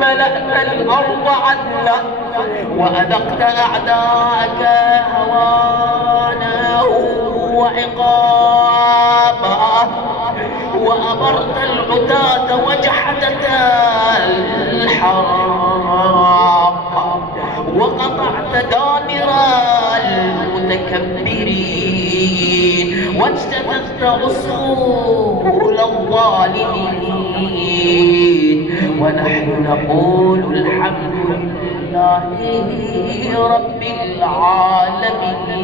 ملأت الأرض عدلا وأذقت أعداءك هوانا وعقابا وأمرت العتاة وجحدة الحق وقطعت دابر المتكبرين واجتثثت أصول الظالمين ونحن نقول الحمد لله رب العالمين.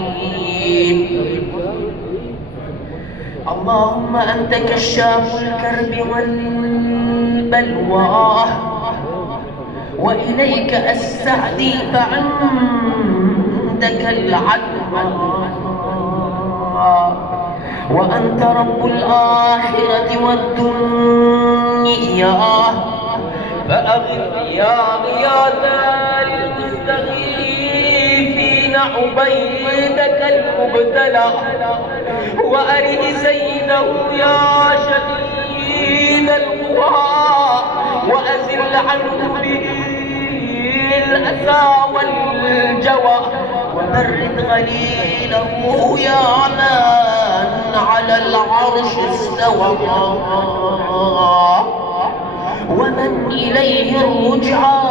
اللهم أنت كشاف الكرب والبلوى وإليك أستعدي فعندك العدوى وأنت رب الآخرة والدنيا فأغث يا غياث المستغيثين عبيدك المبتلى وأره سيده يا شديد القوى وأزل عنه به الأسى والجوى وبرد غليله يا من على العرش استوى ومن إليه الرجعى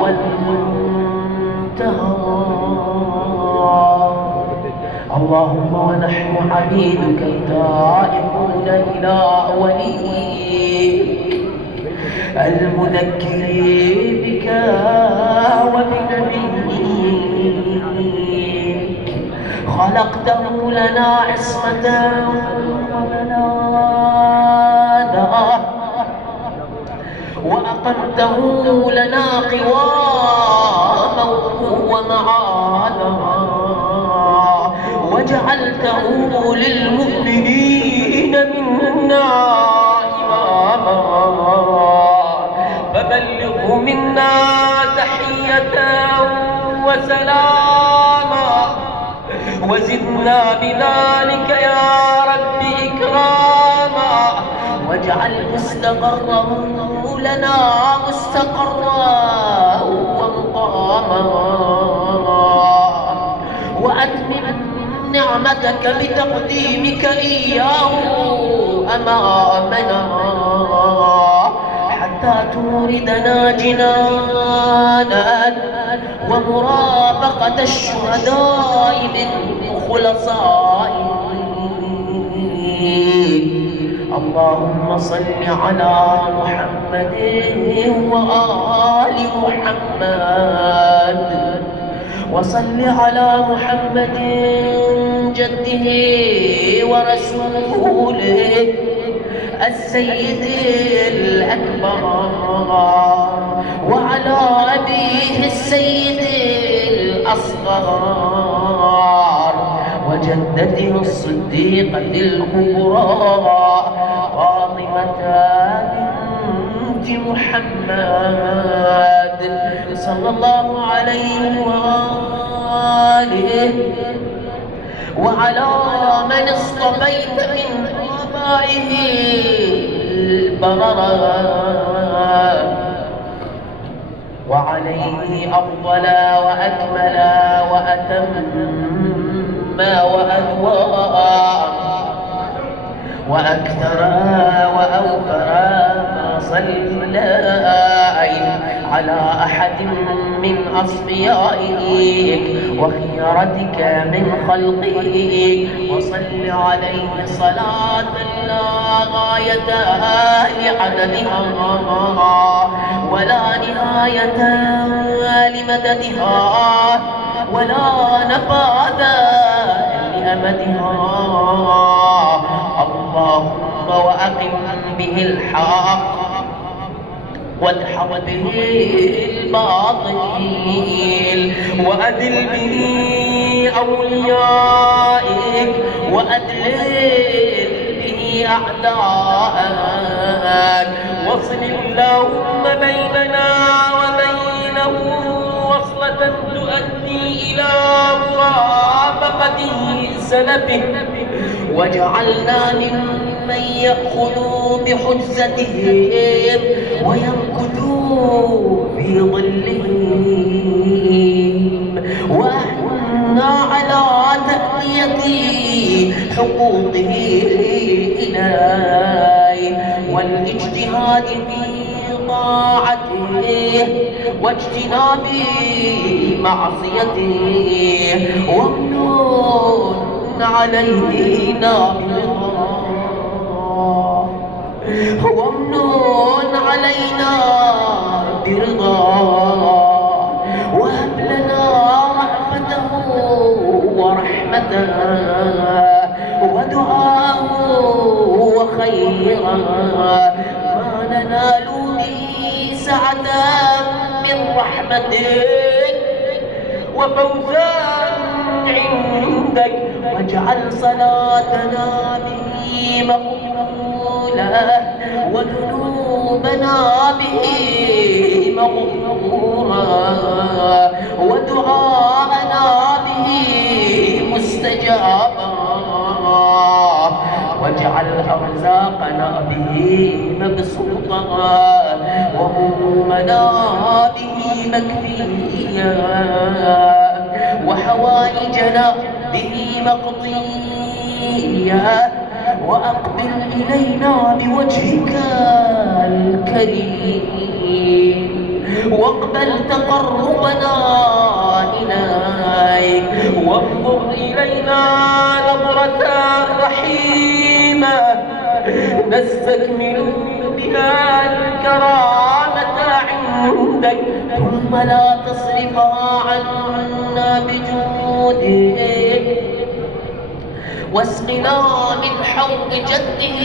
والمنتهى. اللهم ونحن عبيدك التائبون إلى وليك المذكرين بك وبنبيك خلقته لنا عصمة ومنادا وأقمته لنا قواما ومعادا وجعلته للمؤمنين منا إماما فبلغه منا تحية وسلاما وزدنا بذلك يا رب إكراما واجعل مستقره لنا مستقرا ومقاما وأتمم نعمتك بتقديمك إياه أمامنا حتى توردنا جنانا ومرافقة الشهداء من خلصائك. اللهم صل على محمد وآل محمد وصل على محمد جده ورسوله السيد الأكبر وعلى أبيه السيد الأصغر وجدته الصديقة الكبرى فاطمة بنت محمد صلى الله عليه وآله وعلى من اصطفيت من آبائه البررة وعليه أفضل وأكمل وأتم وأدوى وأكثر وأوفر ما صلى على أحد من أصفيائك وخيرتك من خلقك وصل عليه صلاة لا غاية لعددها ولا نهاية لمددها ولا نفاذ لأمدها. اللهم وأقم به الحق وادحض به الباطل وأذل به أوليائك وأذلل به أعداءك واصل اللهم بيننا وبينه وصلة تؤدي إلى مرافقته سلفه واجعلنا من من يأخذوا بحجتهم ويمكثوا في ظلهم، وأحنا على تأدية حقوقه إليه والاجتهاد في طاعته واجتناب معصيته، وامنن علينا برضاه، وامنن علينا برضاه، وهب لنا رحمته ورحمته ودعاءه وخيرا ما ننال به سعة من رحمتك وفوزا عندك، واجعل صلاتنا به مقبولة وذنوبنا به مغفورة ودعاءنا به مستجابا، واجعل أرزاقنا به مبسوطا وهمومنا به مكفيا وحوائجنا به مقضيا، وأقبل إلينا بوجهك الكريم، واقبل تقربنا إليك، وانظر إلينا نظرة رحيمة نستكمل بها الكرامة عندك، ثم لا تصرفها عنا بجودك، واسقنا من حوض جده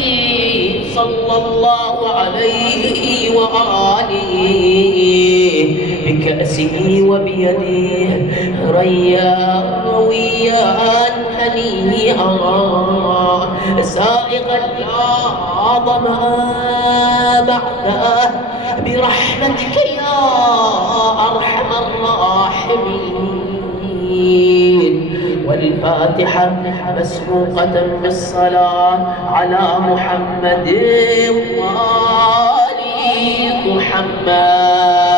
صلى الله عليه وآله بكأسه وبيده ريا رويا هنيئا سائغا لا ظمأ بعده برحمتك يا أرحم الراحمين. والفاتحة مسبوقة بالصلاة على محمد وآل محمد.